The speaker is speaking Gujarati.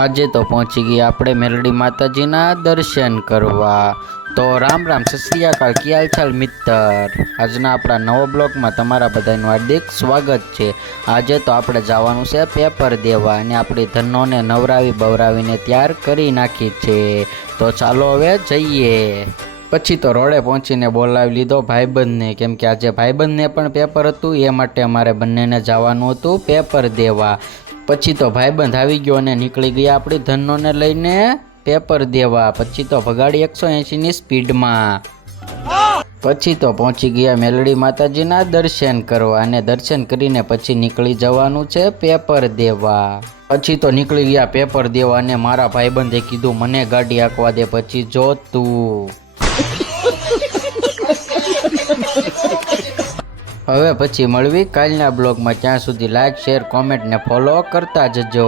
આજે તો પહોંચી ગયા આપણે મેલડી માતાજીના દર્શન કરવા। તો રામ રામ, સત શ્રી અકાલ, કી હાલચાલ મિત્ર। આજના આપણા નવા બ્લોગમાં તમારા બધાનું હાર્દિક સ્વાગત છે। આજે તો આપણે જવાનું છે પેપર દેવા અને આપણી ધનોને નવરાવી બવરાવીને તૈયાર કરી નાખી છે। તો ચાલો હવે જઈએ। પછી તો રોડે પહોંચીને બોલાવી લીધો ભાઈબંધને, કેમ કે આજે ભાઈબંધને પણ પેપર હતું, એ માટે અમારે બંનેને જવાનું હતું પેપર દેવા। પછી તો ભાઈબંધ આવી ગયો અને નીકળી ગયા આપણી ધનોને લઈને પેપર દેવા। પછી તો ભગાડી 180ની સ્પીડમાં। પછી તો પહોંચી ગયા મેલડી માતાજીના દર્શન કરવા અને દર્શન કરીને પછી નીકળી જવાનું છે પેપર દેવા। પછી તો નીકળી ગયા પેપર દેવા અને મારા ભાઈબંધે કીધું મને ગાડી હાંકવા દે, પછી જો તું। હવે પછી મળવી કાલના બ્લોગમાં, ત્યાં સુધી લાઈક શેર કોમેન્ટ ને ફોલો કરતા જજો।